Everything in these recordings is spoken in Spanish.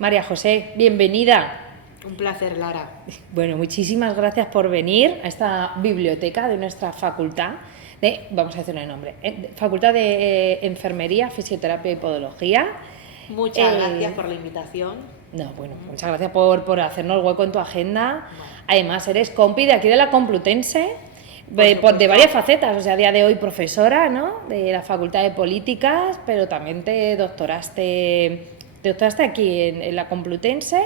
María José, bienvenida. Un placer, Lara. Bueno, muchísimas gracias por venir a esta biblioteca de nuestra facultad de, vamos a decirle el nombre, Facultad de Enfermería, Fisioterapia y Podología. Muchas gracias por la invitación. No, bueno, muchas gracias por hacernos hueco en tu agenda. Bueno. Además, eres compi de aquí de la Complutense, de varias facetas, o sea, a día de hoy profesora, ¿no?, de la Facultad de Políticas, pero también te doctoraste aquí en la Complutense.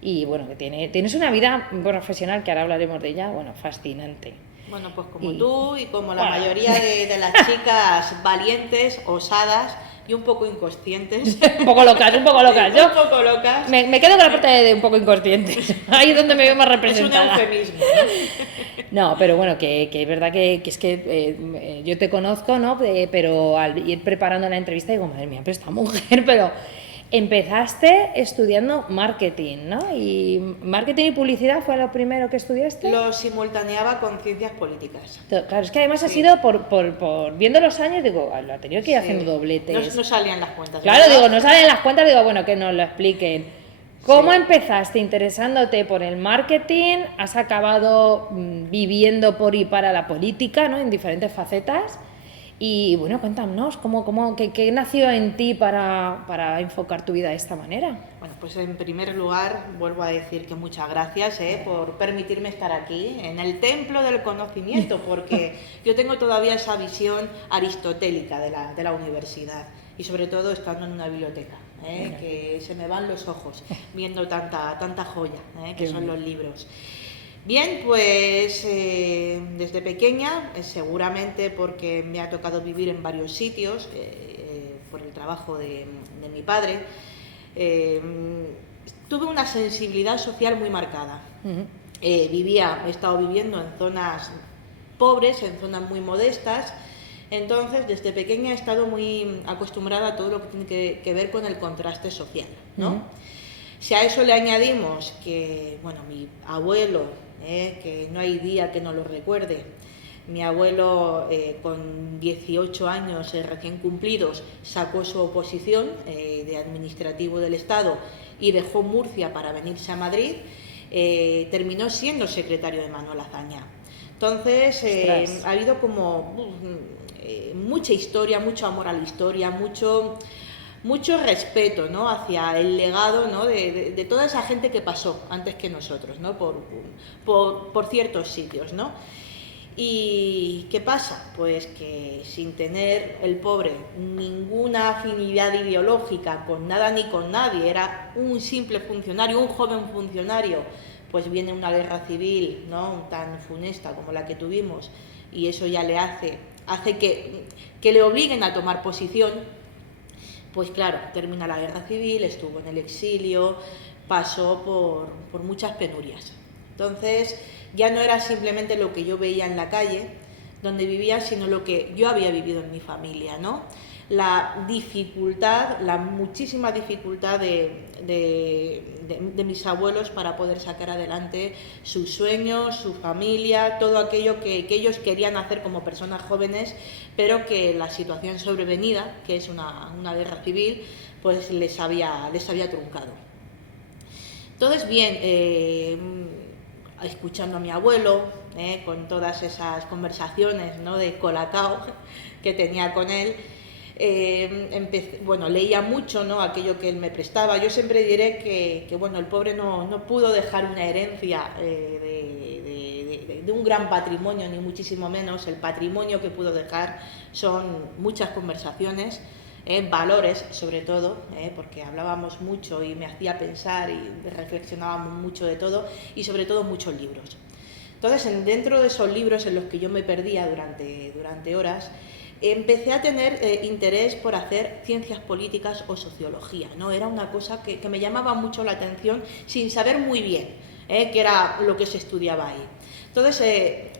Y bueno, que tienes una vida profesional, que ahora hablaremos de ella, bueno, fascinante. Bueno, pues como tú y como la mayoría de las chicas valientes, osadas y un poco inconscientes. un poco locas. Yo un poco locas. Me quedo con la parte de un poco inconscientes. Ahí es donde me veo más representada. Es un eufemismo, ¿no? No, pero bueno, que es verdad que es que yo te conozco, ¿no? Pero al ir preparando la entrevista digo, madre mía, pero esta mujer, pero... Empezaste estudiando marketing, ¿no? ¿Y marketing y publicidad fue lo primero que estudiaste? Lo simultaneaba con ciencias políticas. Claro, es que además ha sido por viendo los años, digo, lo ha tenido que ir haciendo dobletes. No salían las cuentas. Claro, ¿verdad? Digo, no salen las cuentas, digo, bueno, que nos lo expliquen. ¿Cómo empezaste interesándote por el marketing? ¿Has acabado viviendo por y para la política, ¿no?, en diferentes facetas? Y bueno, cuéntanos, ¿qué nació en ti para enfocar tu vida de esta manera? Bueno, pues en primer lugar vuelvo a decir que muchas gracias por permitirme estar aquí, en el templo del conocimiento, porque yo tengo todavía esa visión aristotélica de la universidad y sobre todo estando en una biblioteca, que se me van los ojos viendo tanta joya, que son los libros. Bien, pues desde pequeña, seguramente porque me ha tocado vivir en varios sitios, por el trabajo de mi padre, tuve una sensibilidad social muy marcada. He estado viviendo en zonas pobres, en zonas muy modestas, entonces desde pequeña he estado muy acostumbrada a todo lo que tiene que ver con el contraste social, ¿no? Si a eso le añadimos que, bueno, mi abuelo, que no hay día que no lo recuerde, mi abuelo con 18 años recién cumplidos sacó su oposición de administrativo del Estado y dejó Murcia para venirse a Madrid, terminó siendo secretario de Manuel Azaña. Entonces ha habido como mucha historia, mucho amor a la historia, mucho respeto, ¿no?, hacia el legado, ¿no?, de toda esa gente que pasó antes que nosotros, ¿no?, por ciertos sitios, ¿no? ¿Y qué pasa? Pues que sin tener el pobre ninguna afinidad ideológica con nada ni con nadie, era un simple funcionario, un joven funcionario, pues viene una guerra civil, ¿no?, tan funesta como la que tuvimos, y eso ya le hace que le obliguen a tomar posición. Pues claro, termina la guerra civil, estuvo en el exilio, pasó por muchas penurias. Entonces ya no era simplemente lo que yo veía en la calle donde vivía, sino lo que yo había vivido en mi familia, ¿no? La dificultad, la muchísima dificultad de mis abuelos para poder sacar adelante sus sueños, su familia, todo aquello que ellos querían hacer como personas jóvenes, pero que la situación sobrevenida, que es una guerra civil, pues les había truncado. Entonces, bien, escuchando a mi abuelo, con todas esas conversaciones, ¿no?, de colacao que tenía con él, leía mucho, ¿no?, aquello que él me prestaba. Yo siempre diré que bueno, el pobre no pudo dejar una herencia de un gran patrimonio, ni muchísimo menos. El patrimonio que pudo dejar son muchas conversaciones, valores sobre todo, porque hablábamos mucho y me hacía pensar y reflexionábamos mucho de todo, y sobre todo muchos libros. Entonces, dentro de esos libros en los que yo me perdía durante horas, empecé a tener interés por hacer ciencias políticas o sociología, ¿no? Era una cosa que me llamaba mucho la atención sin saber muy bien qué era lo que se estudiaba ahí. Entonces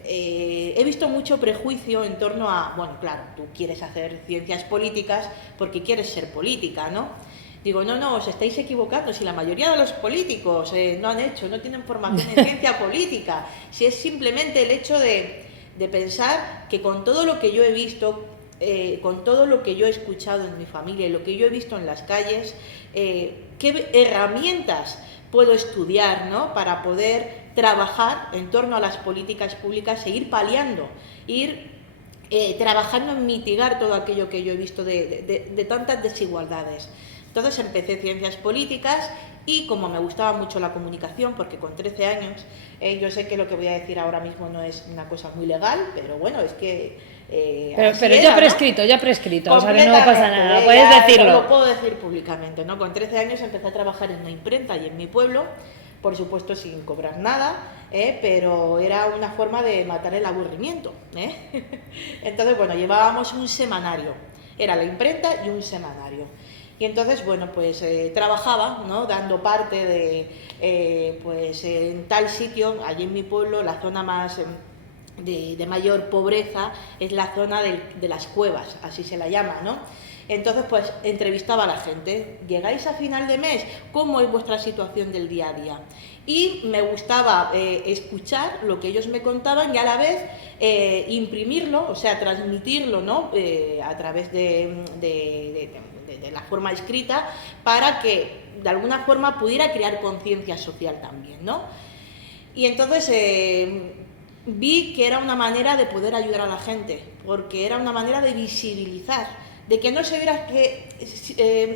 he visto mucho prejuicio en torno a, bueno, claro, tú quieres hacer ciencias políticas porque quieres ser política, ¿no? Digo, no, os estáis equivocando, si la mayoría de los políticos no tienen formación en ciencia política, si es simplemente el hecho de pensar que con todo lo que yo he visto, con todo lo que yo he escuchado en mi familia y lo que yo he visto en las calles, qué herramientas puedo estudiar, ¿no?, para poder trabajar en torno a las políticas públicas e ir paliando, ir trabajando en mitigar todo aquello que yo he visto de tantas desigualdades. Entonces empecé ciencias políticas y como me gustaba mucho la comunicación, porque con 13 años, yo sé que lo que voy a decir ahora mismo no es una cosa muy legal, pero bueno, es que... pero ya prescrito, ¿no? Ya prescrito, o sea que no pasa nada, puedes ya, decirlo. Lo puedo decir públicamente, ¿no? Con 13 años empecé a trabajar en una imprenta y en mi pueblo, por supuesto sin cobrar nada, pero era una forma de matar el aburrimiento, Entonces, bueno, llevábamos un semanario, era la imprenta y un semanario. Y entonces, bueno, pues trabajaba, ¿no?, dando parte de, pues en tal sitio, allí en mi pueblo, la zona más de mayor pobreza es la zona de las cuevas, así se la llama, ¿no? Entonces, pues entrevistaba a la gente. ¿Llegáis a final de mes? ¿Cómo es vuestra situación del día a día? Y me gustaba escuchar lo que ellos me contaban y a la vez imprimirlo, o sea, transmitirlo, ¿no?, a través de la forma escrita, para que de alguna forma pudiera crear conciencia social también, ¿no? Y entonces vi que era una manera de poder ayudar a la gente, porque era una manera de visibilizar, de que no se viera que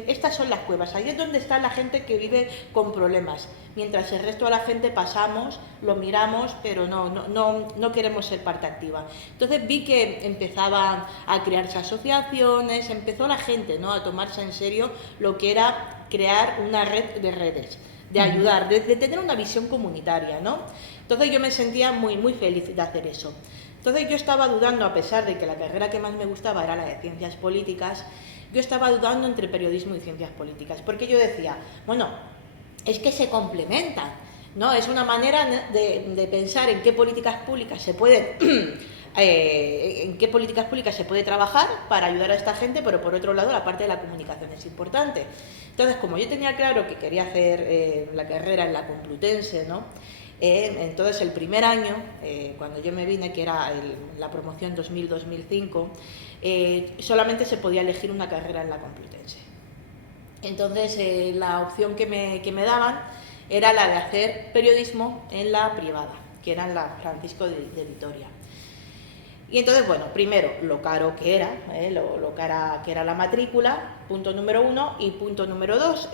estas son las cuevas, ahí es donde está la gente que vive con problemas, mientras el resto de la gente pasamos, lo miramos, pero no queremos ser parte activa. Entonces vi que empezaban a crearse asociaciones, empezó la gente, ¿no?, a tomarse en serio lo que era crear una red de redes, de ayudar, de tener una visión comunitaria, ¿no? Entonces yo me sentía muy, muy feliz de hacer eso. Entonces yo estaba dudando, a pesar de que la carrera que más me gustaba era la de ciencias políticas, yo estaba dudando entre periodismo y ciencias políticas, porque yo decía, bueno, es que se complementan, ¿no? Es una manera de pensar en qué políticas públicas se pueden... en qué políticas públicas se puede trabajar para ayudar a esta gente, pero por otro lado la parte de la comunicación es importante. Entonces, como yo tenía claro que quería hacer la carrera en la Complutense, ¿no?, entonces el primer año, cuando yo me vine, que era la promoción 2000-2005, solamente se podía elegir una carrera en la Complutense. Entonces la opción que me daban era la de hacer periodismo en la privada, que era en la Francisco de Vitoria. Y entonces, bueno, primero, lo caro que era, lo cara que era la matrícula, punto número 1, y punto número 2,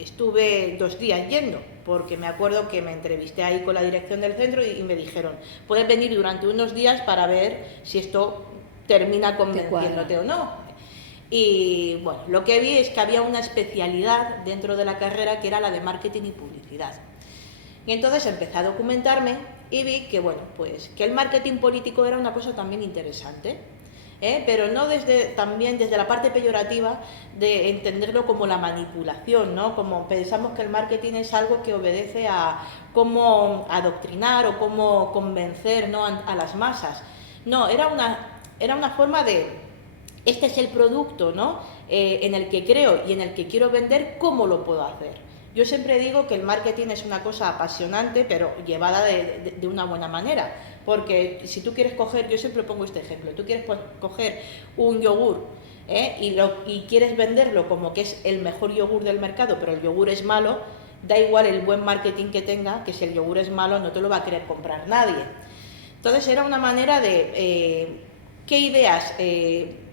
estuve 2 días yendo, porque me acuerdo que me entrevisté ahí con la dirección del centro y me dijeron, puedes venir durante unos días para ver si esto termina convenciéndote o no. Y bueno, lo que vi es que había una especialidad dentro de la carrera que era la de marketing y publicidad. Y entonces empecé a documentarme y vi que, bueno, pues que el marketing político era una cosa también interesante, pero no también desde la parte peyorativa de entenderlo como la manipulación, ¿no? Como pensamos que el marketing es algo que obedece a cómo adoctrinar o cómo convencer, ¿no?, a las masas. No, era una forma de, este es el producto, ¿no?, en el que creo y en el que quiero vender, ¿cómo lo puedo hacer? Yo siempre digo que el marketing es una cosa apasionante, pero llevada de una buena manera, porque si tú quieres coger, yo siempre pongo este ejemplo, tú quieres coger un yogur y quieres venderlo como que es el mejor yogur del mercado, pero el yogur es malo, da igual el buen marketing que tenga, que si el yogur es malo no te lo va a querer comprar nadie. Entonces era una manera de qué ideas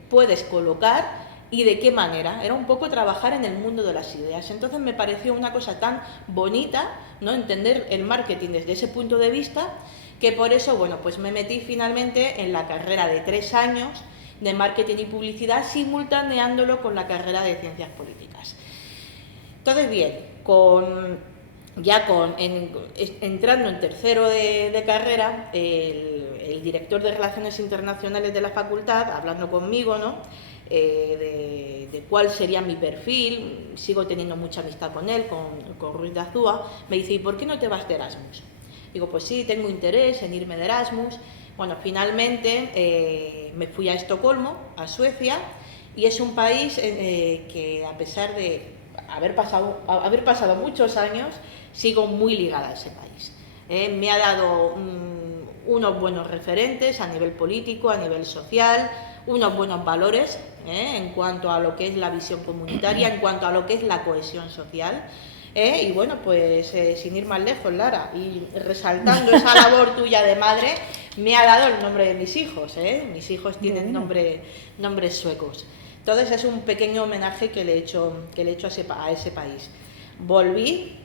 puedes colocar y de qué manera. Era un poco trabajar en el mundo de las ideas. Entonces me pareció una cosa tan bonita, ¿no?, entender el marketing desde ese punto de vista, que por eso, bueno, pues me metí finalmente en la carrera de 3 años de marketing y publicidad, simultaneándolo con la carrera de ciencias políticas. Entonces, bien, entrando en tercero de carrera, el director de Relaciones Internacionales de la facultad, hablando conmigo, ¿no?, de cuál sería mi perfil, sigo teniendo mucha amistad con él, con Ruiz de Azúa, me dice, ¿y por qué no te vas de Erasmus? Digo, pues sí, tengo interés en irme de Erasmus. Bueno, finalmente me fui a Estocolmo, a Suecia, y es un país que, a pesar de haber pasado muchos años, sigo muy ligada a ese país. Me ha dado unos buenos referentes a nivel político, a nivel social, unos buenos valores en cuanto a lo que es la visión comunitaria, en cuanto a lo que es la cohesión social. Y bueno, pues sin ir más lejos, Lara, y resaltando esa labor tuya de madre, me ha dado el nombre de mis hijos. Mis hijos tienen nombres suecos. Entonces es un pequeño homenaje que le he hecho a ese país. Volví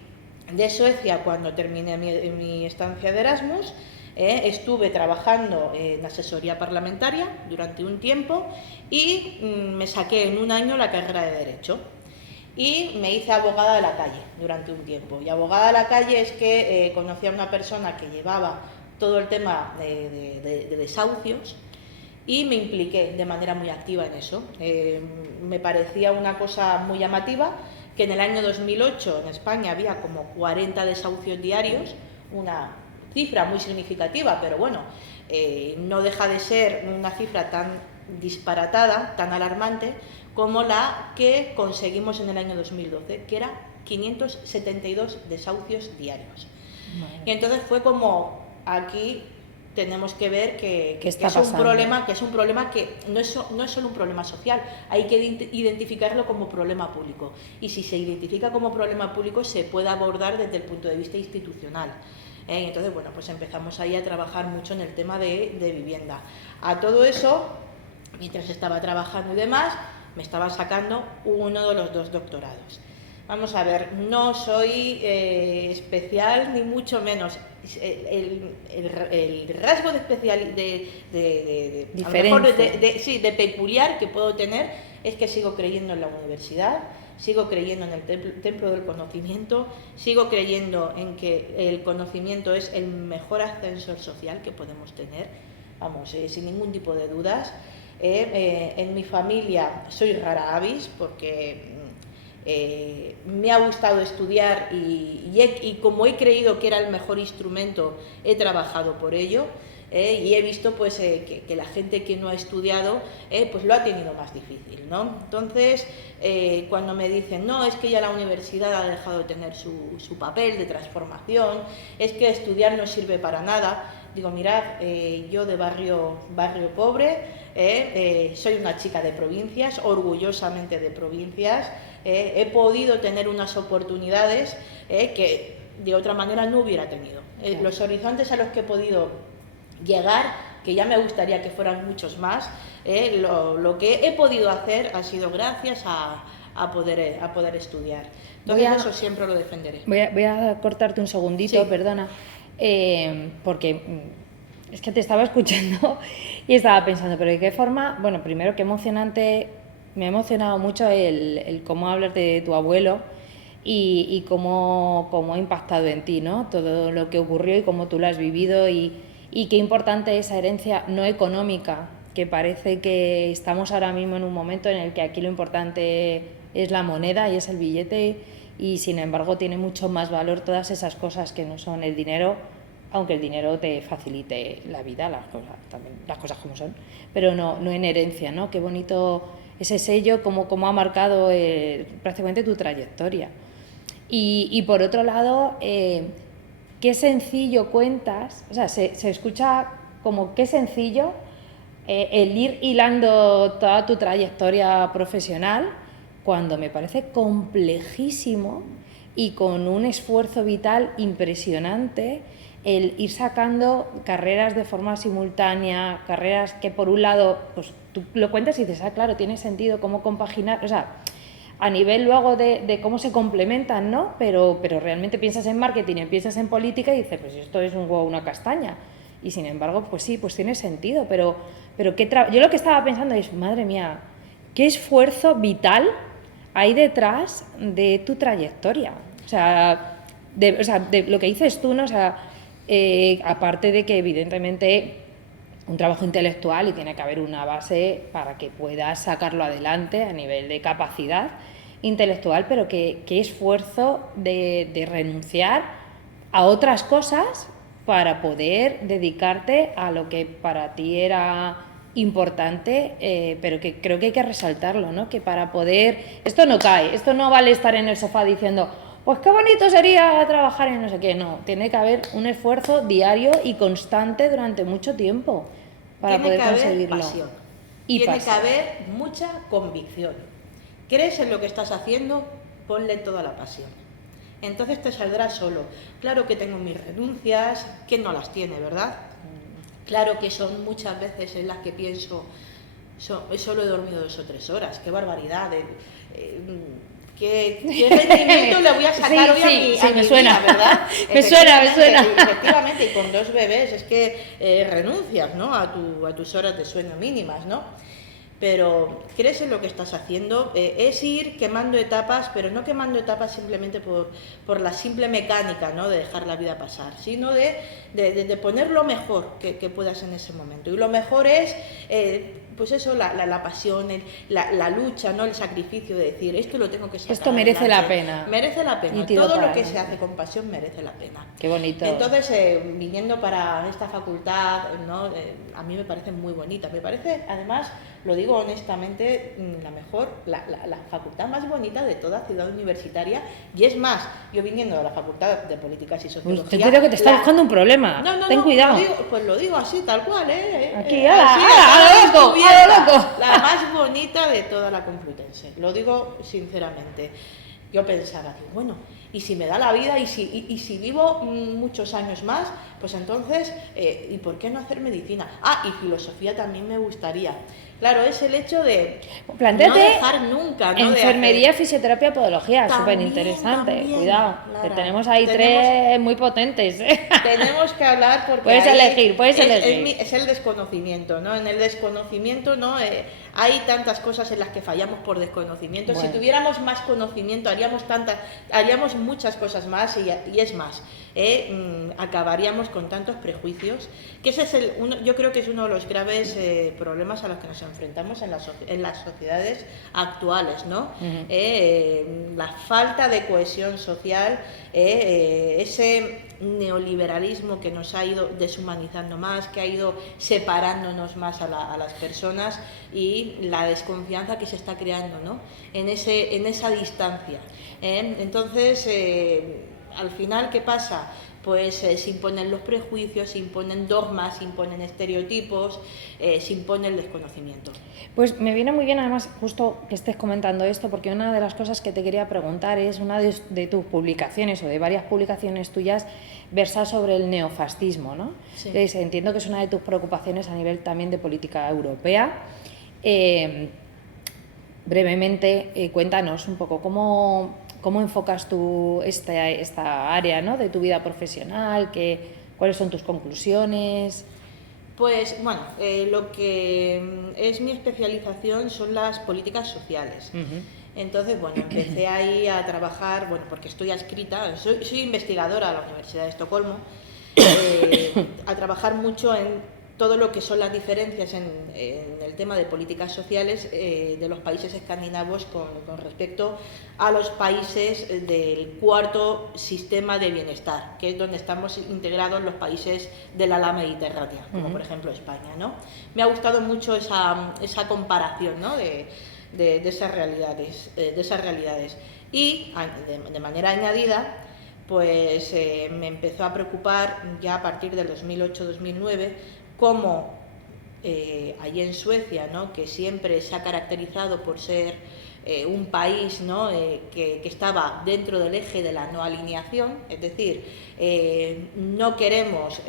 de Suecia cuando terminé mi estancia de Erasmus. Estuve trabajando en asesoría parlamentaria durante un tiempo y me saqué en un año la carrera de Derecho. Y me hice abogada de la calle durante un tiempo. Y abogada de la calle es que conocí a una persona que llevaba todo el tema de desahucios y me impliqué de manera muy activa en eso. Me parecía una cosa muy llamativa que en el año 2008 en España había como 40 desahucios diarios, una cifra muy significativa, pero bueno, no deja de ser una cifra tan disparatada, tan alarmante, como la que conseguimos en el año 2012, que era 572 desahucios diarios. Bueno. Y entonces fue como, aquí tenemos que ver que es un problema que no es solo un problema social, hay que identificarlo como problema público. Y si se identifica como problema público, se puede abordar desde el punto de vista institucional. Entonces, bueno, pues empezamos ahí a trabajar mucho en el tema de vivienda. A todo eso, mientras estaba trabajando y demás, me estaba sacando uno de los 2 doctorados. Vamos a ver, no soy especial ni mucho menos. El rasgo de especial, de peculiar que puedo tener es que sigo creyendo en la universidad, sigo creyendo en el templo del conocimiento, sigo creyendo en que el conocimiento es el mejor ascensor social que podemos tener, vamos, sin ningún tipo de dudas. En mi familia soy rara avis porque me ha gustado estudiar y como he creído que era el mejor instrumento, he trabajado por ello. Y he visto pues que la gente que no ha estudiado pues lo ha tenido más difícil, ¿no? Entonces cuando me dicen no, es que ya la universidad ha dejado de tener su papel de transformación, es que estudiar no sirve para nada, digo, mirad, yo de barrio pobre, soy una chica de provincias, orgullosamente de provincias, he podido tener unas oportunidades que de otra manera no hubiera tenido. Los horizontes a los que he podido llegar, que ya me gustaría que fueran muchos más, lo que he podido hacer ha sido gracias a poder estudiar. Entonces eso siempre lo defenderé. Voy a cortarte un segundito, sí. Perdona, porque es que te estaba escuchando y estaba pensando, pero ¿de qué forma? Bueno, primero, qué emocionante, me ha emocionado mucho el cómo hablas de tu abuelo y cómo ha impactado en ti, ¿no? Todo lo que ocurrió y cómo tú lo has vivido y qué importante esa herencia no económica, que parece que estamos ahora mismo en un momento en el que aquí lo importante es la moneda y es el billete y sin embargo tiene mucho más valor todas esas cosas que no son el dinero, aunque el dinero te facilite la vida, las cosas como son, pero no en herencia, ¿no? Qué bonito ese sello, cómo ha marcado prácticamente tu trayectoria. Y por otro lado, qué sencillo cuentas, o sea, se escucha como qué sencillo el ir hilando toda tu trayectoria profesional, cuando me parece complejísimo y con un esfuerzo vital impresionante el ir sacando carreras de forma simultánea, carreras que por un lado, pues tú lo cuentas y dices, claro, tiene sentido cómo compaginar, o sea, a nivel luego de cómo se complementan, ¿no? Pero realmente piensas en marketing, piensas en política y dices, pues esto es un huevo, una castaña. Y sin embargo, pues sí, pues tiene sentido. Pero yo lo que estaba pensando es, madre mía, qué esfuerzo vital hay detrás de tu trayectoria. O sea, de lo que dices tú, ¿no? O sea, aparte de que evidentemente un trabajo intelectual y tiene que haber una base para que puedas sacarlo adelante a nivel de capacidad intelectual, pero qué esfuerzo de renunciar a otras cosas para poder dedicarte a lo que para ti era importante, pero que creo que hay que resaltarlo, ¿no? Que para poder... Esto no cae, esto no vale estar en el sofá diciendo, pues qué bonito sería trabajar en no sé qué. No, tiene que haber un esfuerzo diario y constante durante mucho tiempo para poder conseguirlo. Pasión. Y tiene que pasión. haber mucha convicción. ¿Crees en lo que estás haciendo? Ponle toda la pasión. Entonces te saldrá solo. Claro que tengo mis renuncias, ¿quién no las tiene, verdad? Claro que son muchas veces en las que pienso, solo he dormido 2 o 3 horas, qué barbaridad, ¿qué rendimiento le voy a sacar Sí, hoy sí, a mi me suena. vida, ¿verdad? Me suena. Efectivamente, y con 2 bebés es que renuncias, ¿no?, a tus horas de sueño mínimas, ¿no? Pero crees en lo que estás haciendo, es ir quemando etapas, pero no quemando etapas simplemente por la simple mecánica, ¿no?, de dejar la vida pasar, sino de poner lo mejor que puedas en ese momento. Y lo mejor es, pues eso, la pasión, la lucha, ¿no?, el sacrificio de decir, esto lo tengo que sacar Esto merece adelante. la pena. Merece la pena. Y tiro Todo para lo que adelante. se hace con pasión merece la pena. Qué bonito. Entonces, viniendo para esta facultad, ¿no?, a mí me parece muy bonita. Me parece, además, lo digo honestamente, la facultad más bonita de toda ciudad universitaria. Y es más, yo viniendo de la Facultad de Políticas y Sociología... Usted creo que te está buscando un problema. Ten cuidado. Lo digo así, tal cual, Aquí, así, a lo loco, a lo loco. la más bonita de toda la Complutense. Lo digo sinceramente. Yo pensaba, digo, bueno, y si me da la vida y si vivo muchos años más, pues entonces, ¿y por qué no hacer medicina? Y filosofía también me gustaría. Claro, es el hecho de Plantéate no dejar nunca, ¿no?, enfermería, fisioterapia, podología, súper También, interesante. Cuidado, Lara, que tenemos ahí 3 muy potentes. Tenemos que hablar porque Puedes elegir. Es el desconocimiento, ¿no? En el desconocimiento, ¿no?, hay tantas cosas en las que fallamos por desconocimiento. Bueno. Si tuviéramos más conocimiento haríamos muchas cosas más y es más, acabaríamos con tantos prejuicios, que ese es yo creo que es uno de los graves problemas a los que nos enfrentamos en las sociedades actuales, ¿no? La falta de cohesión social, ese neoliberalismo que nos ha ido deshumanizando más, que ha ido separándonos más a las personas, y la desconfianza que se está creando, ¿no?, en esa distancia. Entonces, al final, ¿qué pasa? Pues se imponen los prejuicios, se imponen dogmas, se imponen estereotipos, se impone el desconocimiento. Pues me viene muy bien, además, justo que estés comentando esto, porque una de las cosas que te quería preguntar es, una de tus publicaciones o de varias publicaciones tuyas versa sobre el neofascismo, ¿no? Sí. Entonces, entiendo que es una de tus preocupaciones a nivel también de política europea. Brevemente, cuéntanos un poco cómo enfocas tú esta área, ¿no?, de tu vida profesional, cuáles son tus conclusiones. Pues bueno, lo que es mi especialización son las políticas sociales. Entonces, bueno, empecé ahí a trabajar, bueno, porque estoy adscrita, soy investigadora a la Universidad de Estocolmo, a trabajar mucho en todo lo que son las diferencias en el tema de políticas sociales de los países escandinavos con respecto a los países del cuarto sistema de bienestar, que es donde estamos integrados los países del ala mediterránea, como por ejemplo España, ¿no? Me ha gustado mucho esa comparación, ¿no?, de esas realidades. Y de manera añadida, pues me empezó a preocupar ya a partir del 2008-2009 cómo allí en Suecia, ¿no?, que siempre se ha caracterizado por ser un país, ¿no?, que estaba dentro del eje de la no alineación, es decir, no queremos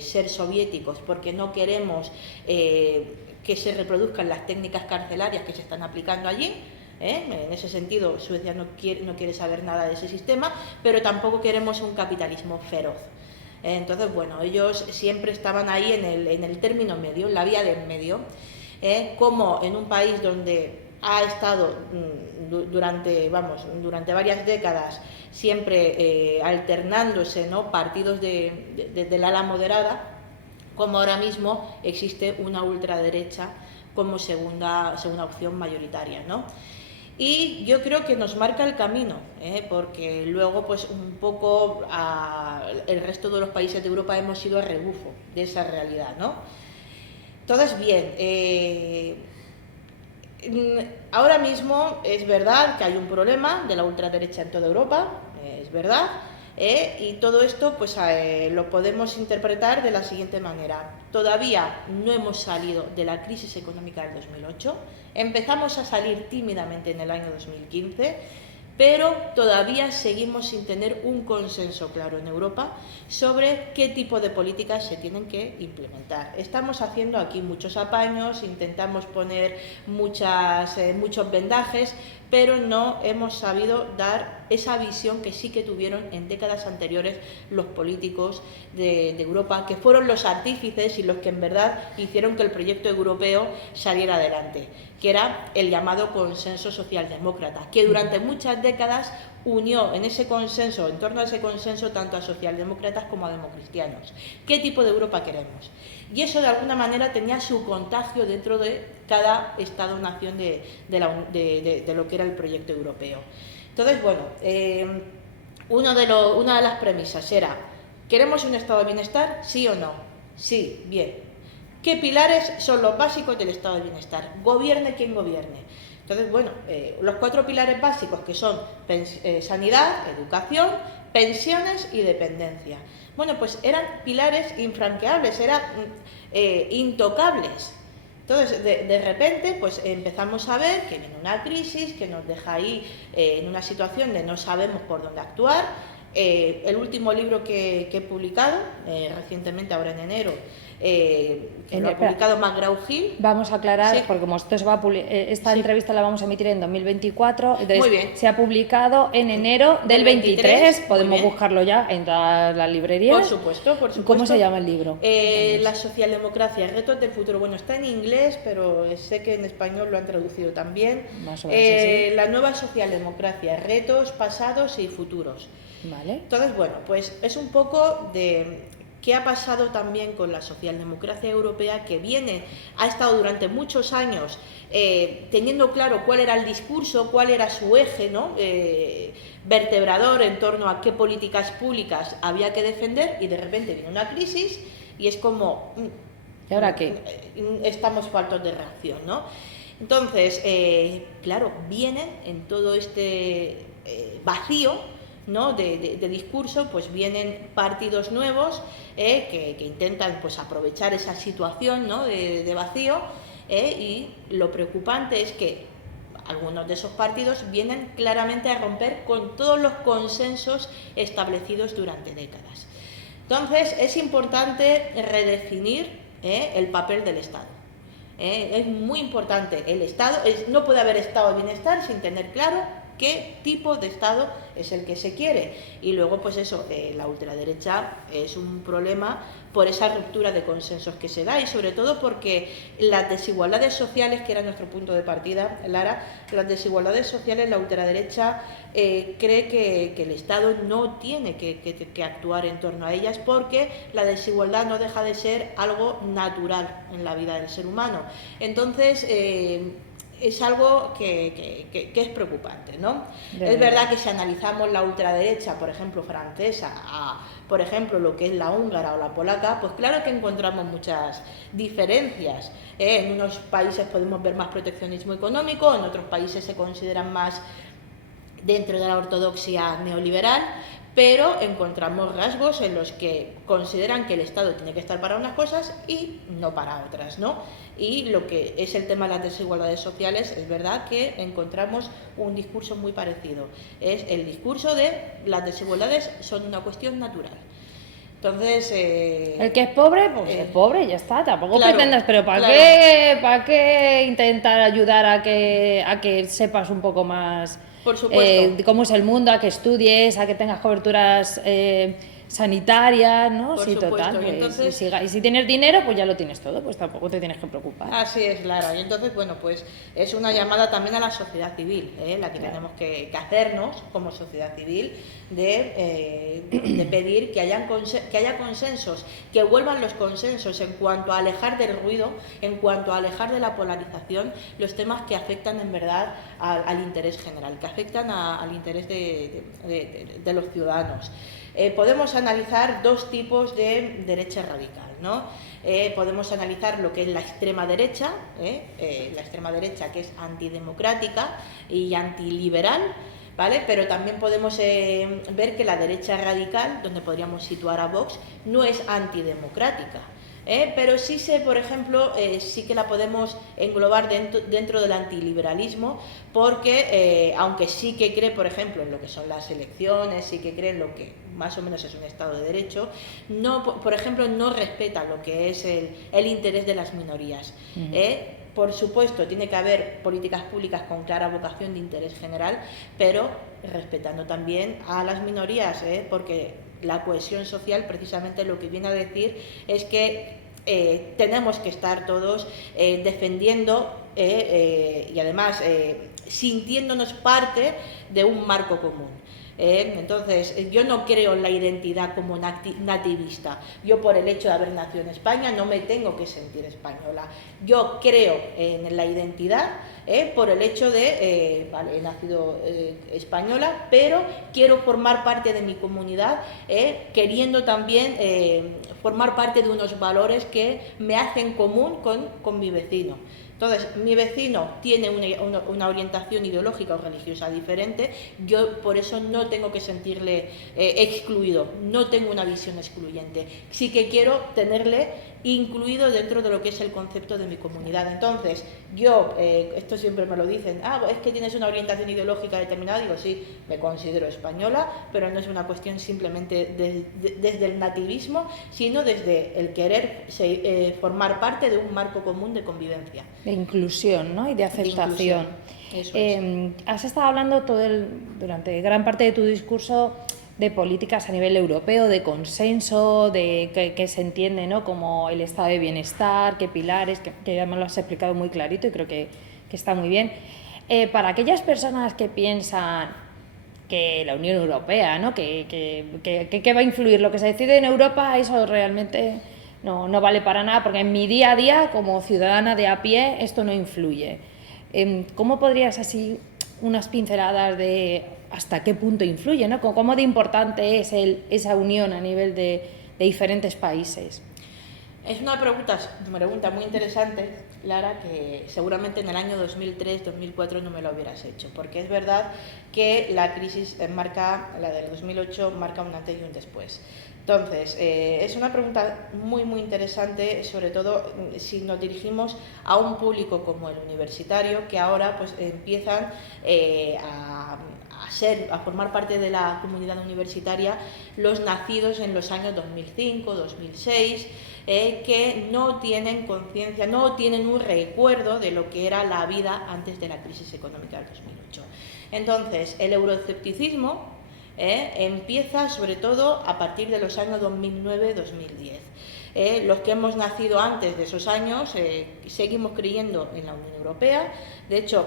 ser soviéticos porque no queremos que se reproduzcan las técnicas carcelarias que se están aplicando allí. En ese sentido, Suecia no quiere saber nada de ese sistema, pero tampoco queremos un capitalismo feroz. Entonces, bueno, ellos siempre estaban ahí en el término medio, en la vía de en medio, como en un país donde ha estado durante varias décadas siempre alternándose, ¿no?, partidos del ala moderada, como ahora mismo existe una ultraderecha como segunda opción mayoritaria, ¿no? Y yo creo que nos marca el camino, porque luego, pues un poco el resto de los países de Europa hemos ido a rebufo de esa realidad, ¿no? Entonces, bien, ahora mismo es verdad que hay un problema de la ultraderecha en toda Europa, es verdad, Y todo esto pues lo podemos interpretar de la siguiente manera. Todavía no hemos salido de la crisis económica del 2008, empezamos a salir tímidamente en el año 2015, pero todavía seguimos sin tener un consenso claro en Europa sobre qué tipo de políticas se tienen que implementar. Estamos haciendo aquí muchos apaños, intentamos poner muchos vendajes, pero no hemos sabido dar esa visión que sí que tuvieron en décadas anteriores los políticos de Europa, que fueron los artífices y los que en verdad hicieron que el proyecto europeo saliera adelante, que era el llamado consenso socialdemócrata, que durante muchas décadas unió en ese consenso, en torno a ese consenso, tanto a socialdemócratas como a democristianos. ¿Qué tipo de Europa queremos? Y eso de alguna manera tenía su contagio dentro de cada Estado-nación de lo que era el proyecto europeo. Entonces, bueno, una de las premisas era: ¿queremos un estado de bienestar? ¿Sí o no? Sí, bien. ¿Qué pilares son los básicos del estado de bienestar? Gobierne quien gobierne. Entonces, bueno, los 4 pilares básicos, que son sanidad, educación, pensiones y dependencia. Bueno, pues eran pilares infranqueables, eran intocables. Entonces, de repente, pues empezamos a ver que viene una crisis que nos deja ahí en una situación de no sabemos por dónde actuar. El último libro que he publicado, recientemente, ahora en enero, que lo ha publicado McGraw-Hill. Vamos a aclarar, Sí. porque como esto se va a esta Sí. entrevista la vamos a emitir en 2024, entonces Muy bien. se ha publicado en enero del 23, podemos muy bien. buscarlo ya en todas las librerías. Por supuesto, por supuesto. ¿Cómo se llama el libro? La socialdemocracia, retos del futuro. Bueno, está en inglés, pero sé que en español lo han traducido también. Más o menos así. La nueva socialdemocracia, retos pasados y futuros. Vale. Entonces, bueno, pues es un poco de qué ha pasado también con la socialdemocracia europea, que ha estado durante muchos años teniendo claro cuál era el discurso, cuál era su eje, ¿no? Vertebrador en torno a qué políticas públicas había que defender, y de repente viene una crisis y es como... ¿Y ahora qué? Estamos faltos de reacción, ¿no? Entonces, claro, vienen en todo este vacío, ¿no? de discurso, pues vienen partidos nuevos que intentan pues aprovechar esa situación, ¿no? de vacío, y lo preocupante es que algunos de esos partidos vienen claramente a romper con todos los consensos establecidos durante décadas. Entonces, es importante redefinir el papel del Estado. Es muy importante. El Estado no puede haber estado de bienestar sin tener claro qué tipo de Estado es el que se quiere. Y luego, pues eso, la ultraderecha es un problema por esa ruptura de consensos que se da, y sobre todo porque las desigualdades sociales, que era nuestro punto de partida, Lara, las desigualdades sociales, la ultraderecha cree que el Estado no tiene que actuar en torno a ellas, porque la desigualdad no deja de ser algo natural en la vida del ser humano. Entonces, es algo que es preocupante, ¿no? Es verdad que si analizamos la ultraderecha, por ejemplo, francesa, por ejemplo, lo que es la húngara o la polaca, pues claro que encontramos muchas diferencias. En unos países podemos ver más proteccionismo económico, en otros países se consideran más dentro de la ortodoxia neoliberal, pero encontramos rasgos en los que consideran que el Estado tiene que estar para unas cosas y no para otras, ¿no? Y lo que es el tema de las desigualdades sociales, es verdad que encontramos un discurso muy parecido. Es el discurso de las desigualdades son una cuestión natural. Entonces... el que es pobre, pues es pobre y ya está, tampoco claro, pretendas, pero claro. ¿Para qué intentar ayudar a que sepas un poco más? Por supuesto. Cómo es el mundo, a que estudies, a que tengas coberturas sanitarias, ¿no? Por Sí, supuesto. total. Pues, Entonces, y si tienes dinero, pues ya lo tienes todo, pues tampoco te tienes que preocupar. Así es, Lara. Y entonces, bueno, pues es una llamada también a la sociedad civil, la que tenemos que hacernos como sociedad civil, de pedir que haya consensos, que vuelvan los consensos en cuanto a alejar del ruido, en cuanto a alejar de la polarización los temas que afectan en verdad al interés general, que afectan al interés de los ciudadanos. Podemos analizar dos tipos de derecha radical, ¿no? Podemos analizar lo que es la extrema derecha que es antidemocrática y antiliberal, ¿vale? Pero también podemos ver que la derecha radical, donde podríamos situar a Vox, no es antidemocrática. Pero sí por ejemplo, sí que la podemos englobar dentro del antiliberalismo, porque aunque sí que cree, por ejemplo, en lo que son las elecciones, sí que cree en lo que más o menos es un Estado de Derecho, por ejemplo, no respeta lo que es el interés de las minorías. Por supuesto, tiene que haber políticas públicas con clara vocación de interés general, pero respetando también a las minorías, porque la cohesión social precisamente lo que viene a decir es que tenemos que estar todos defendiendo y además sintiéndonos parte de un marco común. Entonces, yo no creo en la identidad como nativista. Yo, por el hecho de haber nacido en España, no me tengo que sentir española. Yo creo en la identidad por el hecho de, vale, he nacido española, pero quiero formar parte de mi comunidad, queriendo también formar parte de unos valores que me hacen común con mi vecino. Entonces, mi vecino tiene una orientación ideológica o religiosa diferente, yo por eso no tengo que sentirle excluido, no tengo una visión excluyente. Sí que quiero tenerle incluido dentro de lo que es el concepto de mi comunidad. Entonces, yo, esto siempre me lo dicen, es que tienes una orientación ideológica determinada, digo, sí, me considero española, pero no es una cuestión simplemente desde el nativismo, sino desde el querer formar parte de un marco común de convivencia. De inclusión, ¿no? Y de aceptación. Eso es. Has estado hablando durante gran parte de tu discurso de políticas a nivel europeo, de consenso, de que se entiende, ¿no?, como el estado de bienestar, qué pilares, que ya me lo has explicado muy clarito y creo que está muy bien. Para aquellas personas que piensan que la Unión Europea, ¿no?, que va a influir lo que se decide en Europa, eso realmente no vale para nada, porque en mi día a día, como ciudadana de a pie, esto no influye. ¿Cómo podrías, así, unas pinceladas de hasta qué punto influye, ¿no? ¿Cómo de importante es esa unión a nivel de diferentes países? Es una pregunta muy interesante, Lara, que seguramente en el año 2003-2004 no me lo hubieras hecho, porque es verdad que la crisis la del 2008 marca un antes y un después. Entonces, es una pregunta muy, muy interesante, sobre todo si nos dirigimos a un público como el universitario, que ahora pues empiezan a formar parte de la comunidad universitaria los nacidos en los años 2005, 2006, que no tienen conciencia, no tienen un recuerdo de lo que era la vida antes de la crisis económica del 2008. Entonces, el euroescepticismo empieza sobre todo a partir de los años 2009-2010. Los que hemos nacido antes de esos años seguimos creyendo en la Unión Europea. De hecho,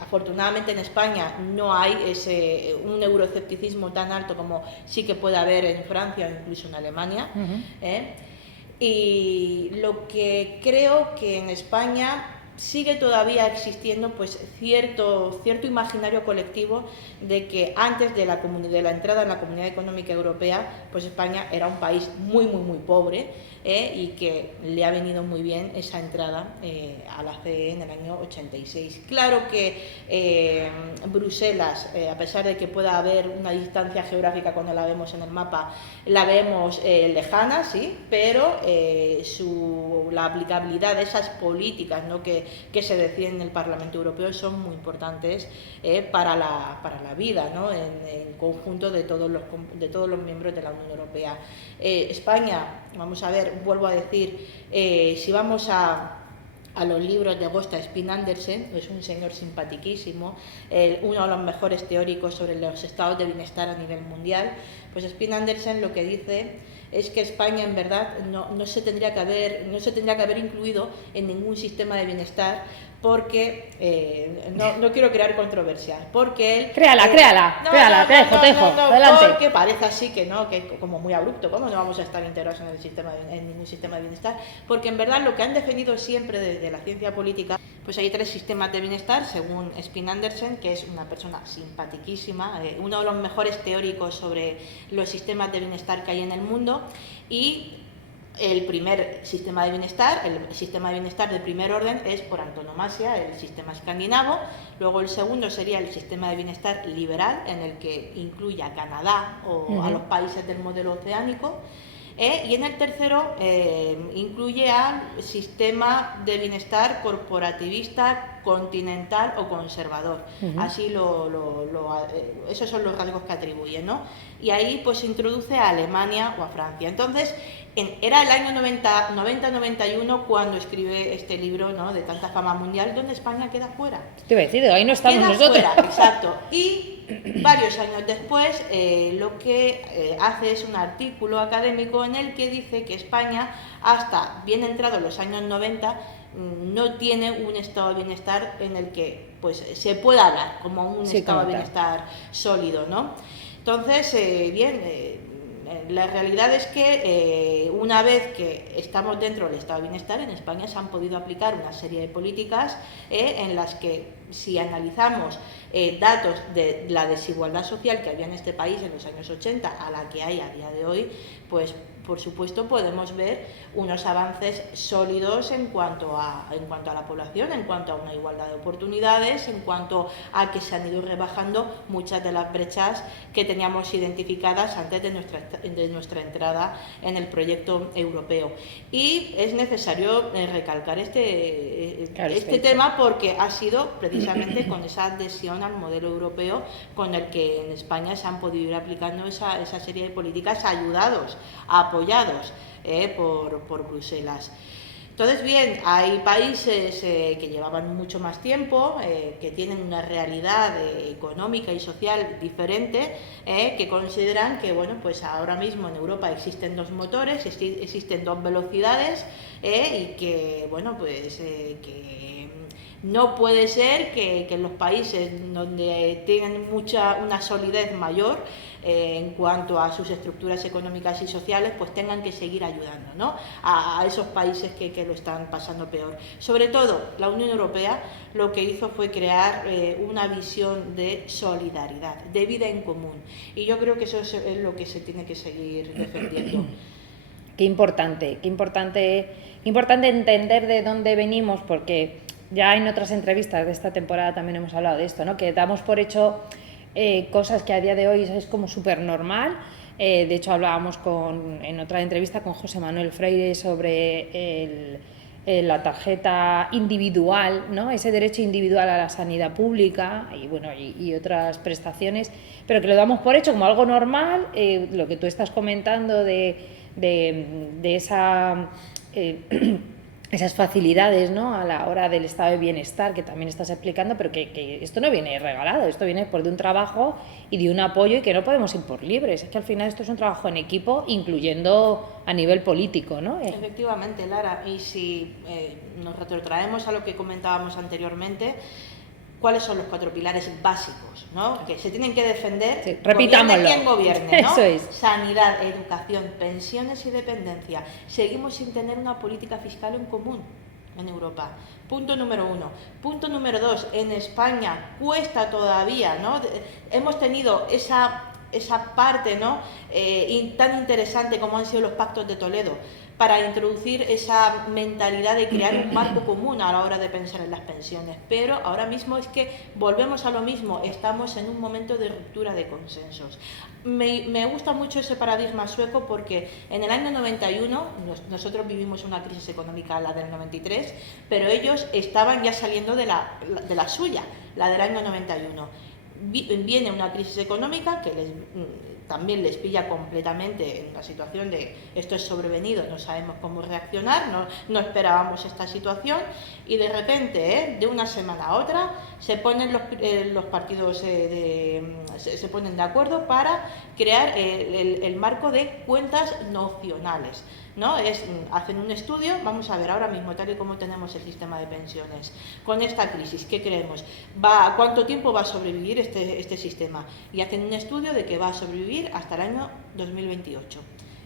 afortunadamente en España no hay un euroescepticismo tan alto como sí que puede haber en Francia o incluso en Alemania. Y lo que creo que en España sigue todavía existiendo pues cierto imaginario colectivo de que antes de la entrada en la Comunidad Económica Europea, pues España era un país muy, muy, muy pobre, y que le ha venido muy bien esa entrada a la CE en el año 86. Claro que Bruselas, a pesar de que pueda haber una distancia geográfica cuando la vemos en el mapa, la vemos lejana, sí, pero la aplicabilidad de esas políticas, ¿no?, que se deciden en el Parlamento Europeo son muy importantes para la vida, ¿no?, en conjunto de todos los miembros de la Unión Europea. España, vamos a ver, vuelvo a decir, si vamos a los libros de Gösta Spin-Andersen, es un señor simpaticísimo, uno de los mejores teóricos sobre los estados de bienestar a nivel mundial, pues Spin-Andersen lo que dice es que España en verdad no se tendría que haber incluido en ningún sistema de bienestar, porque no quiero crear controversias, porque él... Créala, te dejo, adelante. Porque parece así que es como muy abrupto, ¿cómo no vamos a estar integrados en ningún sistema de bienestar? Porque en verdad lo que han defendido siempre desde la ciencia política, pues hay 3 sistemas de bienestar, según Spin-Andersen, que es una persona simpaticísima, uno de los mejores teóricos sobre los sistemas de bienestar que hay en el mundo, y el primer sistema de bienestar, el sistema de bienestar de primer orden es por antonomasia el sistema escandinavo. Luego el segundo sería el sistema de bienestar liberal, en el que incluye a Canadá o a los países del modelo oceánico. Y en el tercero incluye al sistema de bienestar corporativista, continental o conservador. Así esos son los rasgos que atribuye, ¿no? Y ahí pues se introduce a Alemania o a Francia. Entonces, era el año 90-91 cuando escribe este libro, ¿no?, de tanta fama mundial, donde España queda fuera. Te iba a decir, ahí no estamos Queda nosotros. fuera, exacto. Y varios años después lo que hace es un artículo académico en el que dice que España, hasta bien entrados los años 90, no tiene un estado de bienestar en el que pues se pueda hablar como un estado de bienestar sólido, ¿no? Entonces, la realidad es que una vez que estamos dentro del estado de bienestar, en España se han podido aplicar una serie de políticas en las que, si analizamos datos de la desigualdad social que había en este país en los años 80 a la que hay a día de hoy, pues por supuesto podemos ver unos avances sólidos en cuanto a la población, en cuanto a una igualdad de oportunidades, en cuanto a que se han ido rebajando muchas de las brechas que teníamos identificadas antes de nuestra entrada en el proyecto europeo. Y es necesario recalcar este tema, porque ha sido precisamente con esa adhesión al modelo europeo con el que en España se han podido ir aplicando esa serie de políticas apoyados por Bruselas. Entonces, bien, hay países que llevaban mucho más tiempo, que tienen una realidad económica y social diferente, que consideran que, bueno, pues ahora mismo en Europa existen dos motores, existen dos velocidades, y que, bueno, pues que no puede ser que en los países donde tienen una solidez mayor en cuanto a sus estructuras económicas y sociales, pues tengan que seguir ayudando, ¿no?, a esos países que lo están pasando peor. Sobre todo, la Unión Europea lo que hizo fue crear una visión de solidaridad, de vida en común. Y yo creo que eso es lo que se tiene que seguir defendiendo. Qué importante entender de dónde venimos, porque ya en otras entrevistas de esta temporada también hemos hablado de esto, ¿no?, que damos por hecho cosas que a día de hoy es como súper normal. De hecho, hablábamos en otra entrevista con José Manuel Freire sobre la tarjeta individual, ¿no?, ese derecho individual a la sanidad pública y, bueno, y otras prestaciones, pero que lo damos por hecho como algo normal. Lo que tú estás comentando de esas facilidades, ¿no?, a la hora del estado de bienestar, que también estás explicando, pero que esto no viene regalado, esto viene por de un trabajo y de un apoyo, y que no podemos ir por libres. Es que al final esto es un trabajo en equipo, incluyendo a nivel político, ¿no? Efectivamente, Lara, y si nos retrotraemos a lo que comentábamos anteriormente, ¿cuáles son los 4 pilares básicos, ¿no?, que se tienen que defender? Sí, repitámoslo. Quien gobierne, ¿no? Eso es. Sanidad, educación, pensiones y dependencia. Seguimos sin tener una política fiscal en común en Europa. Punto número 1. Punto número 2. En España cuesta todavía, ¿no? Hemos tenido esa parte, ¿no?, tan interesante como han sido los pactos de Toledo, para introducir esa mentalidad de crear un marco común a la hora de pensar en las pensiones. Pero ahora mismo es que volvemos a lo mismo, estamos en un momento de ruptura de consensos. Me gusta mucho ese paradigma sueco, porque en el año 91 nosotros vivimos una crisis económica, la del 93, pero ellos estaban ya saliendo de la suya, la del año 91. Viene una crisis económica que también les pilla completamente en una situación de esto es sobrevenido, no sabemos cómo reaccionar, no esperábamos esta situación, y de repente, de una semana a otra, se ponen los partidos se ponen de acuerdo para crear el marco de cuentas nocionales, ¿no? Hacen un estudio, vamos a ver ahora mismo, tal y como tenemos el sistema de pensiones, con esta crisis, ¿qué creemos? ¿Cuánto tiempo va a sobrevivir este sistema? Y hacen un estudio de que va a sobrevivir hasta el año 2028.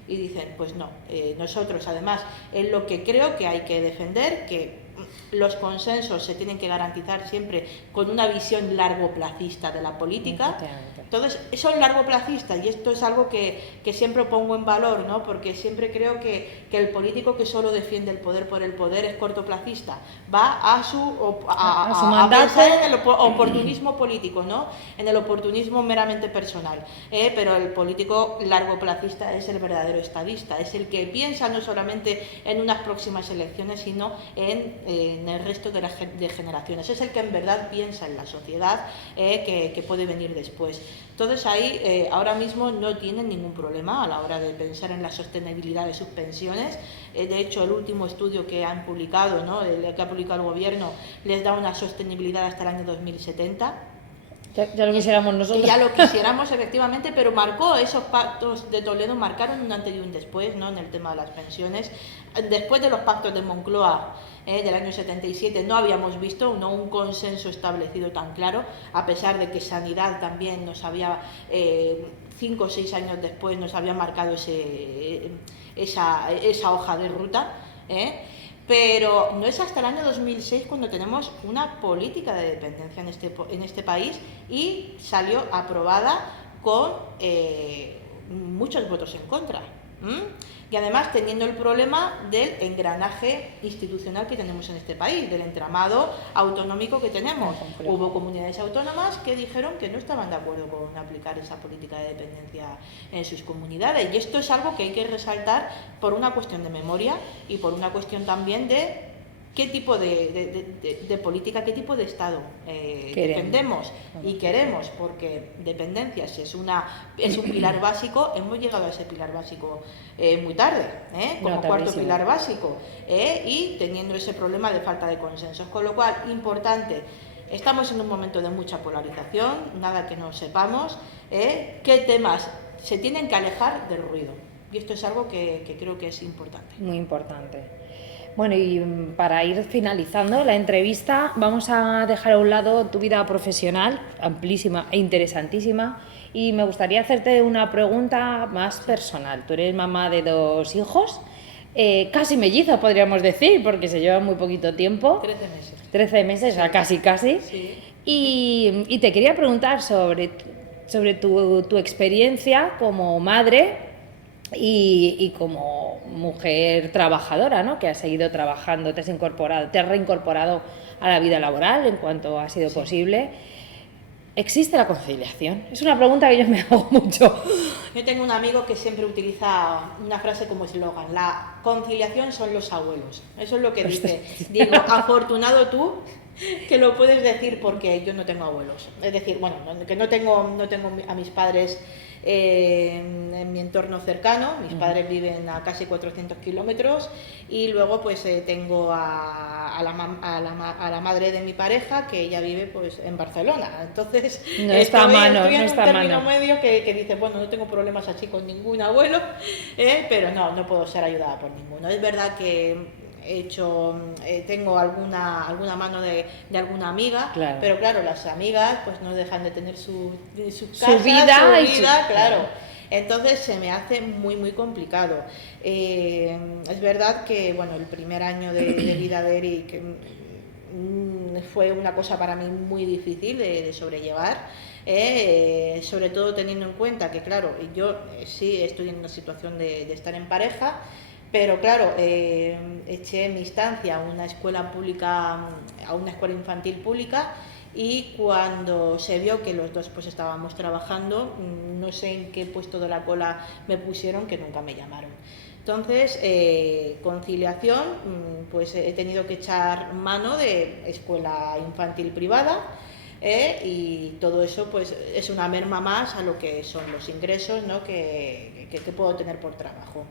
Y dicen, pues no, nosotros además es lo que creo que hay que defender, que los consensos se tienen que garantizar siempre con una visión largoplacista de la política. Entonces, son largoplacistas y esto es algo que siempre pongo en valor, ¿no? Porque siempre creo que el político que solo defiende el poder por el poder es cortoplacista, va a pensar en el oportunismo político, ¿no? En el oportunismo meramente personal, pero el político largoplacista es el verdadero estadista, es el que piensa no solamente en unas próximas elecciones, sino en el resto de generaciones, es el que en verdad piensa en la sociedad que puede venir después. Entonces ahí ahora mismo no tienen ningún problema a la hora de pensar en la sostenibilidad de sus pensiones. De hecho, el último estudio que han publicado, ¿no? El que ha publicado el gobierno, les da una sostenibilidad hasta el año 2070. Ya lo quisiéramos nosotros. Ya lo quisiéramos, efectivamente, pero marcó, esos pactos de Toledo marcaron un antes y un después, ¿no? En el tema de las pensiones. Después de los pactos de Moncloa del año 77 no habíamos visto un consenso establecido tan claro, a pesar de que Sanidad también nos había, 5 o 6 años después, nos había marcado esa hoja de ruta, pero no es hasta el año 2006 cuando tenemos una política de dependencia en este país y salió aprobada con muchos votos en contra. Y además teniendo el problema del engranaje institucional que tenemos en este país, del entramado autonómico que tenemos. Hubo comunidades autónomas que dijeron que no estaban de acuerdo con aplicar esa política de dependencia en sus comunidades, y esto es algo que hay que resaltar por una cuestión de memoria y por una cuestión también de qué tipo de política, qué tipo de Estado defendemos y queremos, porque dependencia, si es un pilar básico, hemos llegado a ese pilar básico muy tarde, como cuarto pilar básico, y teniendo ese problema de falta de consensos, con lo cual, importante, estamos en un momento de mucha polarización, nada que no sepamos, qué temas se tienen que alejar del ruido, y esto es algo que creo que es importante. Muy importante. Bueno, y para ir finalizando la entrevista, vamos a dejar a un lado tu vida profesional, amplísima e interesantísima, y me gustaría hacerte una pregunta más personal. Tú eres mamá de 2 hijos, casi mellizos podríamos decir, porque se llevan muy poquito tiempo. 13 meses. 13 meses, o sea, casi. Sí. Y te quería preguntar sobre tu experiencia como madre y como mujer trabajadora, ¿no? Que has seguido trabajando, te has reincorporado a la vida laboral en cuanto ha sido posible. ¿Existe la conciliación? Es una pregunta que yo me hago mucho. Yo tengo un amigo que siempre utiliza una frase como eslogan: la conciliación son los abuelos. Eso es lo que dice. Digo, afortunado tú que lo puedes decir, porque yo no tengo abuelos. Es decir, bueno, que no tengo a mis padres en mi entorno cercano. Mis padres viven a casi 400 kilómetros, y luego pues tengo a la madre de mi pareja, que ella vive pues en Barcelona. Entonces estoy en un término medio que dice, bueno, no tengo problemas así con ningún abuelo, pero no puedo ser ayudada por ninguno. Es verdad que tengo alguna mano de alguna amiga, claro. Pero claro, las amigas pues no dejan de tener su vida, claro. Entonces se me hace muy muy complicado. Es verdad que bueno, el primer año de vida de Eric fue una cosa para mí muy difícil de sobrellevar, sobre todo teniendo en cuenta que claro, yo sí estoy en una situación de estar en pareja. Pero claro, eché mi instancia a una escuela pública, a una escuela infantil pública, y cuando se vio que los dos pues estábamos trabajando, no sé en qué puesto de la cola me pusieron, que nunca me llamaron. Entonces, conciliación, pues he tenido que echar mano de escuela infantil privada, y todo eso pues es una merma más a lo que son los ingresos, ¿no? que puedo tener por trabajo.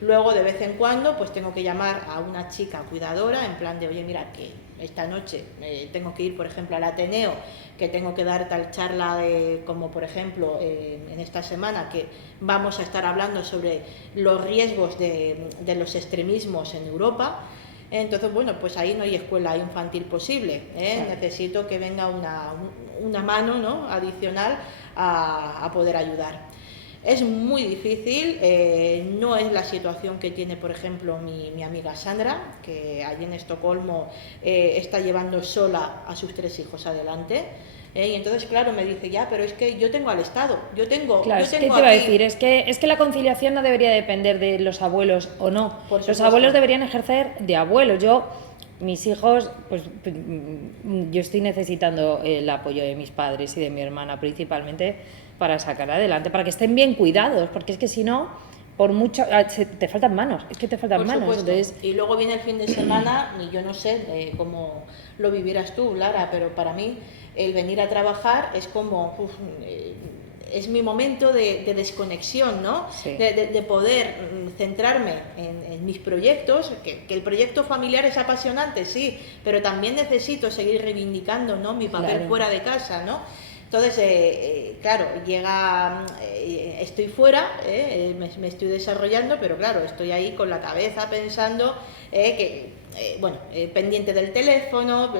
Luego, de vez en cuando, pues tengo que llamar a una chica cuidadora, en plan de, oye, mira, que esta noche tengo que ir, por ejemplo, al Ateneo, que tengo que dar tal charla, como por ejemplo, en esta semana, que vamos a estar hablando sobre los riesgos de los extremismos en Europa. Entonces, bueno, pues ahí no hay escuela infantil posible, Claro. Necesito que venga una mano, ¿no? adicional a poder ayudar. Es muy difícil, no es la situación que tiene, por ejemplo, mi amiga Sandra, que allí en Estocolmo está llevando sola a sus 3 hijos adelante. Y entonces, claro, me dice, ya, pero es que yo tengo al Estado, yo tengo Claro, es que te aquí... iba a decir, es que la conciliación no debería depender de los abuelos o no. Por Los supuesto. abuelos deberían ejercer de abuelos. Mis hijos, pues yo estoy necesitando el apoyo de mis padres y de mi hermana principalmente para sacar adelante, para que estén bien cuidados, porque es que si no, por mucho, te faltan manos, es que te faltan Por manos. supuesto. Entonces, Y luego viene el fin de semana, y yo no sé cómo lo vivieras tú, Lara, pero para mí el venir a trabajar es como... es mi momento de desconexión, ¿no? Sí. De poder centrarme en mis proyectos, que el proyecto familiar es apasionante, sí, pero también necesito seguir reivindicando, ¿no?, mi papel Claro. fuera de casa, ¿no? Entonces, claro, estoy fuera, me estoy desarrollando, pero claro, estoy ahí con la cabeza pensando pendiente del teléfono,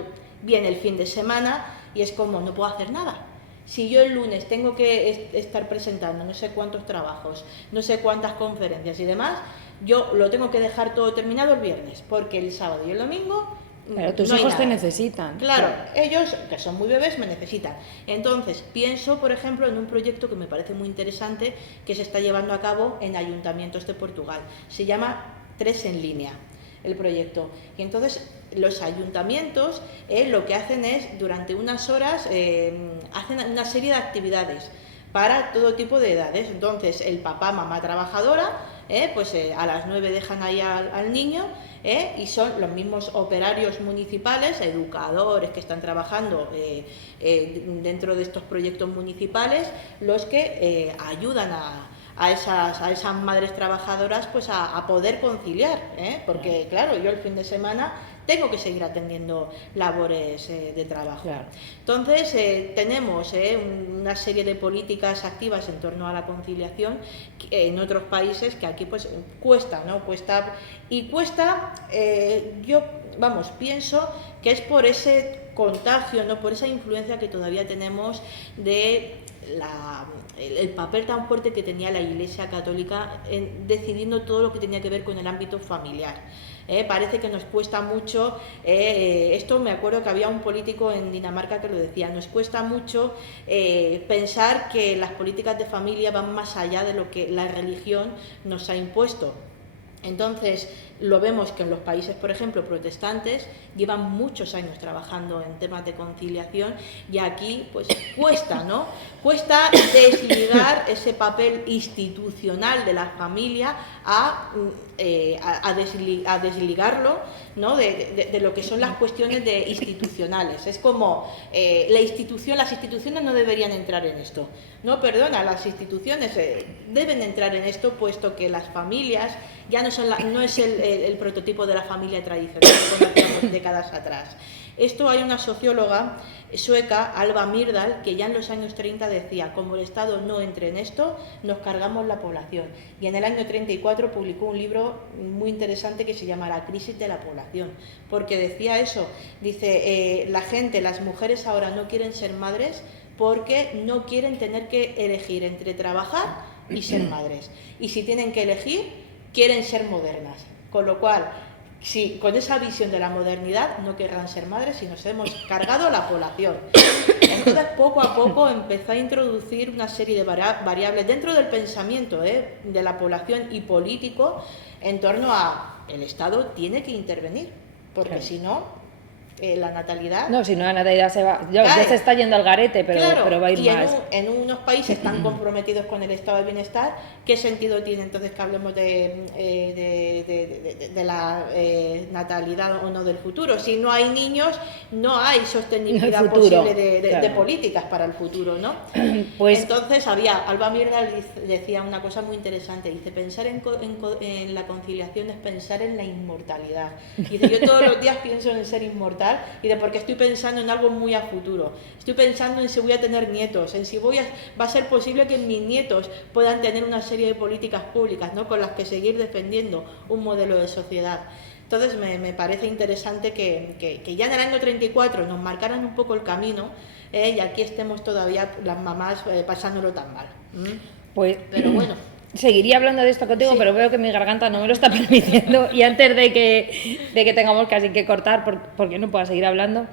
viene el fin de semana y es como, no puedo hacer nada. Si yo el lunes tengo que estar presentando no sé cuántos trabajos, no sé cuántas conferencias y demás, yo lo tengo que dejar todo terminado el viernes, porque el sábado y el domingo... Claro, tus no hay hijos te nada. necesitan. Claro, ellos, que son muy bebés, me necesitan. Entonces, pienso, por ejemplo, en un proyecto que me parece muy interesante, que se está llevando a cabo en ayuntamientos de Portugal. Se llama 3 en línea, el proyecto. Y entonces, los ayuntamientos lo que hacen es, durante unas horas, hacen una serie de actividades para todo tipo de edades. Entonces, el papá, mamá trabajadora, a las 9 dejan ahí al niño, y son los mismos operarios municipales, educadores que están trabajando dentro de estos proyectos municipales, los que ayudan a esas madres trabajadoras pues a poder conciliar, porque claro, yo el fin de semana tengo que seguir atendiendo labores de trabajo. Claro. Entonces, tenemos una serie de políticas activas en torno a la conciliación en otros países que aquí pues cuesta, ¿no? Cuesta, pienso que es por ese contagio, ¿no?, por esa influencia que todavía tenemos de el papel tan fuerte que tenía la Iglesia Católica en decidiendo todo lo que tenía que ver con el ámbito familiar. Parece que nos cuesta mucho, esto me acuerdo que había un político en Dinamarca que lo decía, nos cuesta mucho pensar que las políticas de familia van más allá de lo que la religión nos ha impuesto. Entonces, lo vemos que en los países, por ejemplo, protestantes, llevan muchos años trabajando en temas de conciliación y aquí, pues, cuesta, ¿no? Cuesta desligar ese papel institucional de la familia a desligarlo, ¿no?, de lo que son las cuestiones institucionales. Es como las instituciones no deberían entrar en esto. No, perdona, las instituciones deben entrar en esto, puesto que las familias ya no es el prototipo de la familia tradicional que conocíamos décadas atrás. Esto hay una socióloga sueca, Alva Myrdal, que ya en los años 30 decía, como el Estado no entre en esto, nos cargamos la población. Y en el año 34 publicó un libro muy interesante que se llama La crisis de la población, porque decía eso, dice, las mujeres ahora no quieren ser madres porque no quieren tener que elegir entre trabajar y ser madres. Y si tienen que elegir, quieren ser modernas. Con lo cual, sí, con esa visión de la modernidad no querrán ser madres y nos hemos cargado la población. Entonces, poco a poco empezó a introducir una serie de variables dentro del pensamiento de la población y político en torno a el Estado tiene que intervenir, porque claro, si no, la natalidad... No, si no, la natalidad ya se está yendo al garete, pero va a ir y más. En unos países tan comprometidos con el estado de bienestar, ¿qué sentido tiene entonces que hablemos de la natalidad o no del futuro? Si no hay niños, no hay sostenibilidad posible de políticas para el futuro, ¿no? Pues, entonces, Alba Myrdal decía una cosa muy interesante, dice, pensar en la conciliación es pensar en la inmortalidad. Dice, yo todos los días pienso en ser inmortal, y de porque estoy pensando en algo muy a futuro. Estoy pensando en si voy a tener nietos, en si va a ser posible que mis nietos puedan tener una serie de políticas públicas, ¿no?, con las que seguir defendiendo un modelo de sociedad. Entonces me parece interesante que ya en el año 34 nos marcaran un poco el camino, y aquí estemos todavía las mamás pasándolo tan mal. Pues, pero bueno. Seguiría hablando de esto contigo, Sí. pero veo que mi garganta no me lo está permitiendo. Y antes de que tengamos casi que cortar, porque no pueda seguir hablando,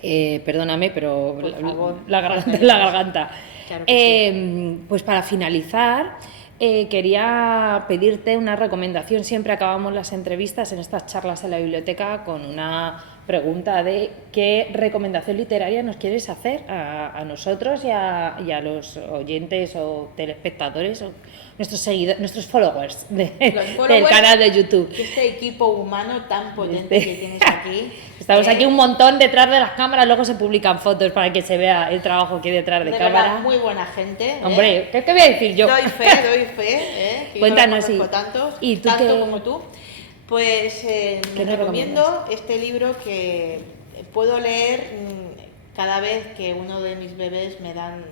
perdóname, pero Por favor. la garganta es la garganta. Claro que Pues para finalizar, quería pedirte una recomendación. Siempre acabamos las entrevistas en estas charlas en la biblioteca con una pregunta de qué recomendación literaria nos quieres hacer a nosotros y a los oyentes o telespectadores o nuestros seguidores, nuestros followers, Los del followers, canal de YouTube. este equipo humano tan potente que tienes aquí. Estamos aquí un montón detrás de las cámaras, luego se publican fotos para que se vea el trabajo que hay detrás de cámara. Verdad, muy buena gente. Hombre, ¿qué voy a decir yo? Doy fe, que Cuéntanos, yo no sí. tanto, ¿Y tú tanto qué? como tú. Pues ¿Qué me nos recomiendo este libro que puedo leer cada vez que uno de mis bebés me dan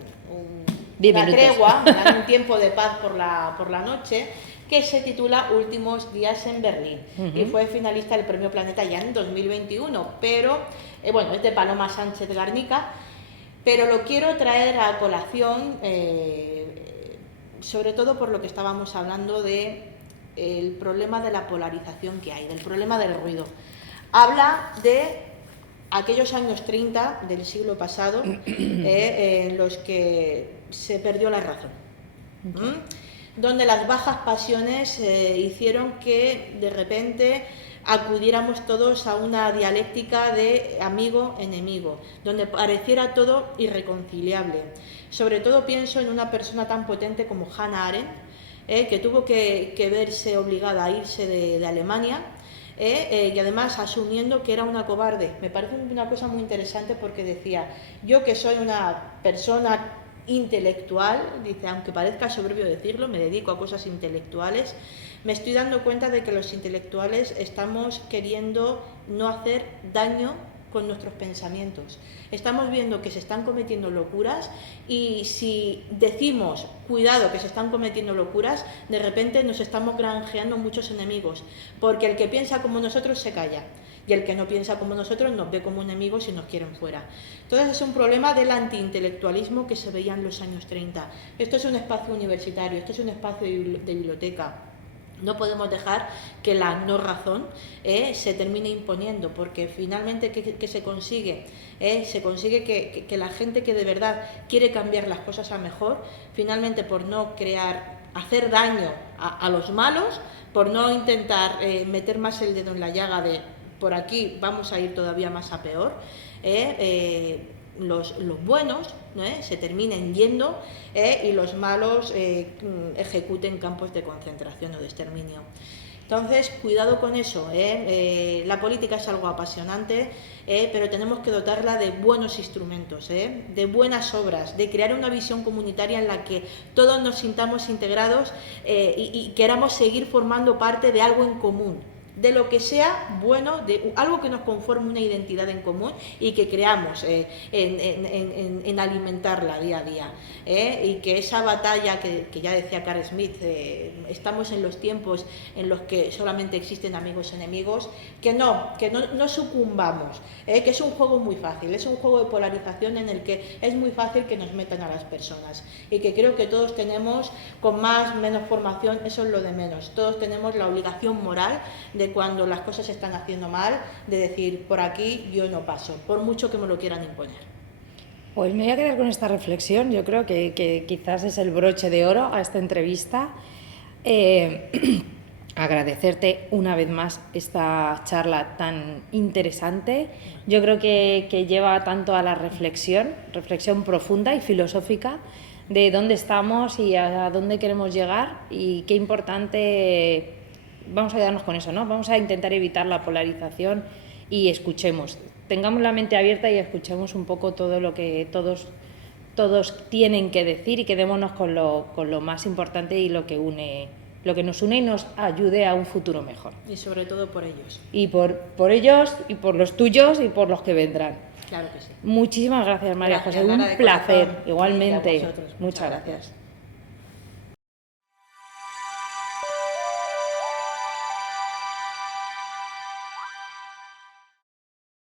10 una minutos. tregua, me dan un tiempo de paz por la noche, que se titula Últimos días en Berlín. Y fue finalista del Premio Planeta ya en 2021, pero bueno, es de Paloma Sánchez Garnica, pero lo quiero traer a colación sobre todo por lo que estábamos hablando de el problema de la polarización que hay, del problema del ruido. Habla de aquellos años 30 del siglo pasado en los que se perdió la razón, donde las bajas pasiones hicieron que de repente acudiéramos todos a una dialéctica de amigo-enemigo, donde pareciera todo irreconciliable. Sobre todo pienso en una persona tan potente como Hannah Arendt, que tuvo que verse obligada a irse de Alemania, y además asumiendo que era una cobarde. Me parece una cosa muy interesante porque decía, yo que soy una persona intelectual, dice, aunque parezca soberbio decirlo, me dedico a cosas intelectuales, me estoy dando cuenta de que los intelectuales estamos queriendo no hacer daño con nuestros pensamientos. Estamos viendo que se están cometiendo locuras y si decimos, cuidado, que se están cometiendo locuras, de repente nos estamos granjeando muchos enemigos, porque el que piensa como nosotros se calla y el que no piensa como nosotros nos ve como enemigos y nos quieren fuera. Entonces es un problema del antiintelectualismo que se veía en los años 30. Esto es un espacio universitario, esto es un espacio de biblioteca. No podemos dejar que la no razón se termine imponiendo, porque finalmente ¿qué se consigue? Se consigue que la gente que de verdad quiere cambiar las cosas a mejor, finalmente por no hacer daño a los malos, por no intentar meter más el dedo en la llaga de por aquí vamos a ir todavía más a peor, los buenos se terminen yendo y los malos ejecuten campos de concentración o de exterminio. Entonces, cuidado con eso. La política es algo apasionante, pero tenemos que dotarla de buenos instrumentos, de buenas obras, de crear una visión comunitaria en la que todos nos sintamos integrados y queramos seguir formando parte de algo en común, de lo que sea bueno, de algo que nos conforme una identidad en común y que creamos en alimentarla día a día. Y que esa batalla que ya decía Carl Smith, estamos en los tiempos en los que solamente existen amigos enemigos, que no sucumbamos, que es un juego muy fácil, es un juego de polarización en el que es muy fácil que nos metan a las personas y que creo que todos tenemos, con más o menos formación, eso es lo de menos, todos tenemos la obligación moral de cuando las cosas se están haciendo mal, de decir, por aquí yo no paso, por mucho que me lo quieran imponer. Pues me voy a quedar con esta reflexión, yo creo que quizás es el broche de oro a esta entrevista. Agradecerte una vez más esta charla tan interesante. Yo creo que lleva tanto a la reflexión profunda y filosófica de dónde estamos y a dónde queremos llegar y qué importante. Vamos a ayudarnos con eso, ¿no? Vamos a intentar evitar la polarización y escuchemos. Tengamos la mente abierta y escuchemos un poco todo lo que todos tienen que decir y quedémonos con lo más importante y lo que nos une y nos ayude a un futuro mejor. Y sobre todo por ellos. Y por ellos y por los tuyos y por los que vendrán. Claro que sí. Muchísimas gracias, María José. Un placer, igualmente. Muchas gracias.